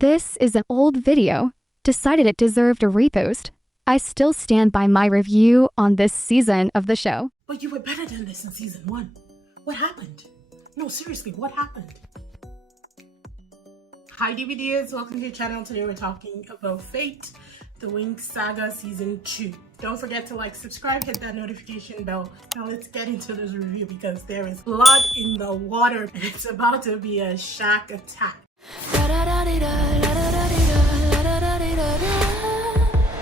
This is an old video. Decided it deserved a repost. I still stand by my review on this season of the show. But you were better than this in season 1. What happened? No, seriously, what happened? Hi DVDers, welcome to your channel. Today we're talking about Fate, the WINX Saga Season 2. Don't forget to like, subscribe, hit that notification bell. Now let's get into this review because there is blood in the water and it's about to be a shack attack.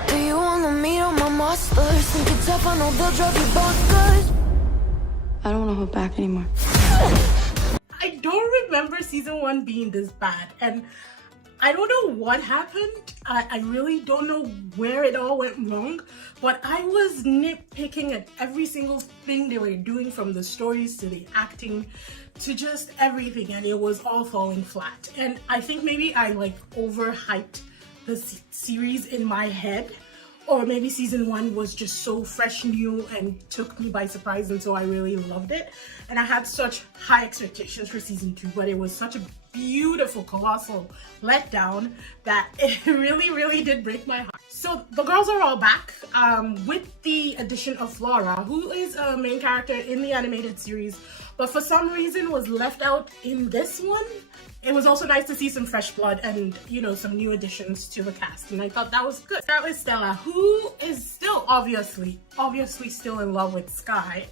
Do you wanna meet all my monsters? Think it's tough, I know they'll drive you bonkers. I don't wanna hold back anymore. I don't remember season 1 being this bad, and I don't know what happened. I really don't know where it all went wrong, but I was nitpicking at every single thing they were doing, from the stories to the acting to just everything, and it was all falling flat. And I think maybe I overhyped the series in my head, or maybe season 1 was just so fresh, new, and took me by surprise, and so I really loved it. And I had such high expectations for season 2, but it was such a beautiful, colossal letdown that it really did break my heart. So the girls are all back with the addition of Flora, who is a main character in the animated series, but for some reason was left out in this one. It was also nice to see some fresh blood and, you know, some new additions to the cast, and I thought that was good. Start with Stella, who is still obviously still in love with Sky,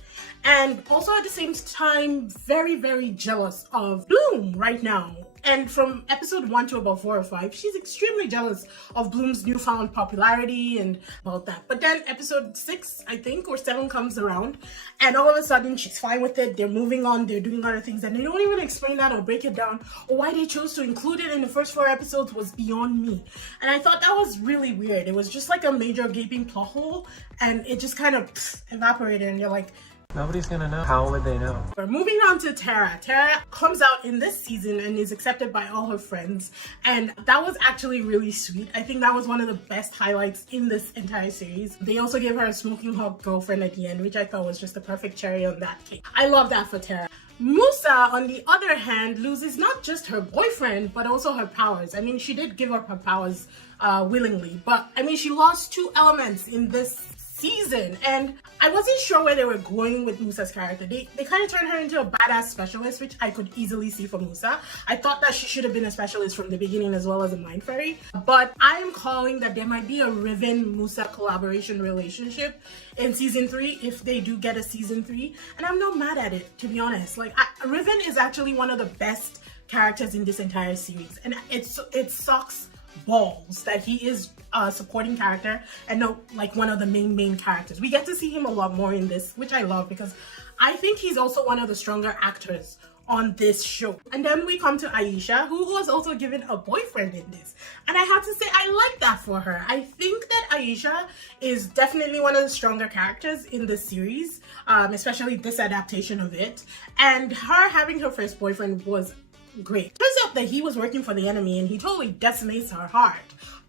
and also at the same time very jealous of Bloom right now. And from episode 1 to about 4 or 5, she's extremely jealous of Bloom's newfound popularity and about that. But then episode 6, I think, or 7 comes around, and all of a sudden she's fine with it. They're moving on, they're doing other things, and they don't even explain that or break it down, or why they chose to include it in the first 4 episodes was beyond me. And I thought that was really weird. It was just like a major gaping plot hole, and it just kind of evaporated, and you're like, nobody's gonna know. How would they know? We're moving on to Tara. Tara comes out in this season and is accepted by all her friends, and that was actually really sweet. I think that was one of the best highlights in this entire series. They also gave her a smoking hot girlfriend at the end, which I thought was just the perfect cherry on that cake. I love that for Tara. Musa, on the other hand, loses not just her boyfriend, but also her powers. I mean, she did give up her powers willingly, but I mean, she lost 2 elements in this season, and I wasn't sure where they were going with Musa's character. They kind of turned her into a badass specialist, which I could easily see for Musa. I thought that she should have been a specialist from the beginning as well as a mind fairy, but I am calling that there might be a Riven-Musa collaboration relationship in season 3 if they do get a season 3, and I'm not mad at it, to be honest. Riven is actually one of the best characters in this entire series, and it sucks balls that he is a supporting character and no one of the main characters. We get to see him a lot more in this, which I love, because I think he's also one of the stronger actors on this show. And then we come to Aisha, who was also given a boyfriend in this, and I have to say I like that for her. I think that Aisha is definitely one of the stronger characters in this series, especially this adaptation of it, and her having her first boyfriend was great. Turns out that he was working for the enemy and he totally decimates her heart,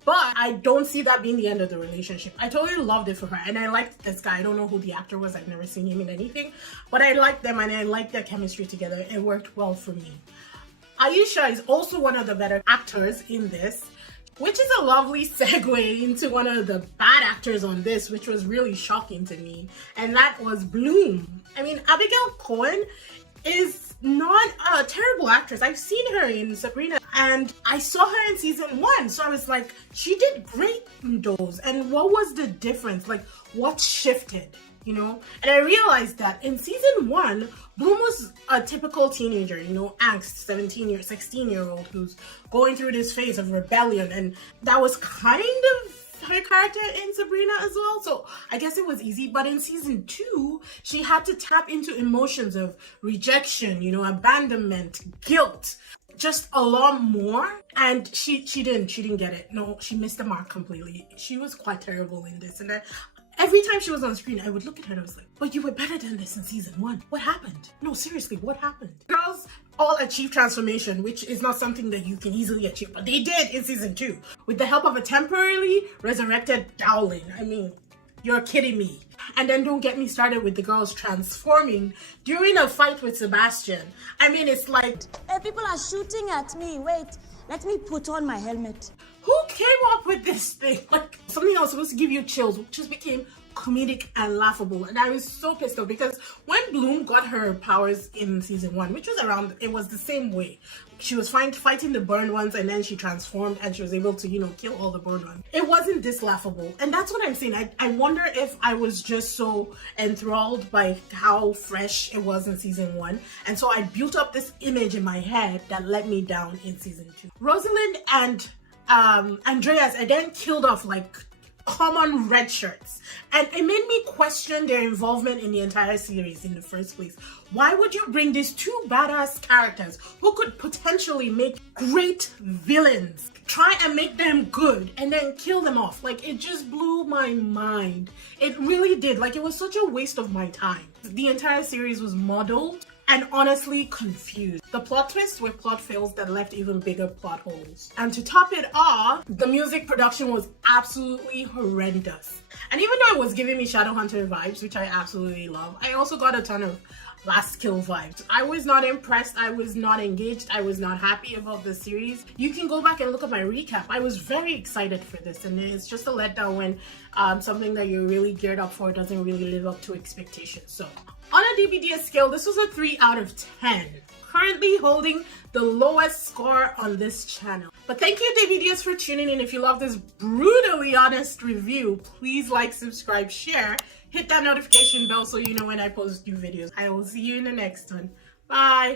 but I don't see that being the end of the relationship. I totally loved it for her, and I liked this guy. I don't know who the actor was, I've never seen him in anything, but I liked them and I liked their chemistry together. It worked well for me. Aisha is also one of the better actors in this, which is a lovely segue into one of the bad actors on this, which was really shocking to me, and that was Bloom. I mean, Abigail Cohen is not a terrible actress. I've seen her in Sabrina, and I saw her in season 1, so I was like, she did great in those. And what was the difference? What shifted, you know? And I realized that in season 1, Bloom was a typical teenager, you know, angst, 16-year-old who's going through this phase of rebellion, and that was kind of her character in Sabrina as well, so I guess it was easy. But in season 2, she had to tap into emotions of rejection, you know, abandonment, guilt, just a lot more, and she didn't get it. No, she missed the mark completely. She was quite terrible in this, and every time she was on screen, I would look at her and I was like, but you were better than this in season 1. What happened? No, seriously, what happened? Girls all achieve transformation, which is not something that you can easily achieve, but they did in season 2 with the help of a temporarily resurrected Dowling. I mean, you're kidding me. And then don't get me started with the girls transforming during a fight with Sebastian. I mean, it's like, Hey, people are shooting at me. Wait, Let me put on my helmet. Who came up with this thing? Like, something that was supposed to give you chills just became comedic and laughable, and I was so pissed off because when Bloom got her powers in season 1, which was around, it was the same way. She was fighting the burned ones, and then she transformed and she was able to, you know, kill all the burned ones. It wasn't this laughable, and that's what I'm saying. I wonder if I was just so enthralled by how fresh it was in season 1, and so I built up this image in my head that let me down in season 2. Rosalind and Andreas are then killed off like common red shirts, and it made me question their involvement in the entire series in the first place. Why would you bring these two badass characters who could potentially make great villains, try and make them good, and then kill them off? Like, it just blew my mind. It really did. Like, it was such a waste of my time. The entire series was muddled and honestly confused. The plot twists were plot fails that left even bigger plot holes. And to top it off, the music production was absolutely horrendous. And even though it was giving me Shadowhunter vibes, which I absolutely love, I also got a ton of Last Kill vibes. I was not impressed, I was not engaged, I was not happy about the series. You can go back and look at my recap. I was very excited for this, and it's just a letdown when something that you're really geared up for doesn't really live up to expectations. So, on a DBDS scale, this was a 3 out of 10. Currently holding the lowest score on this channel. But thank you, DBDS, for tuning in. If you love this brutally honest review, please like, subscribe, share, hit that notification bell so you know when I post new videos. I will see you in the next one. Bye!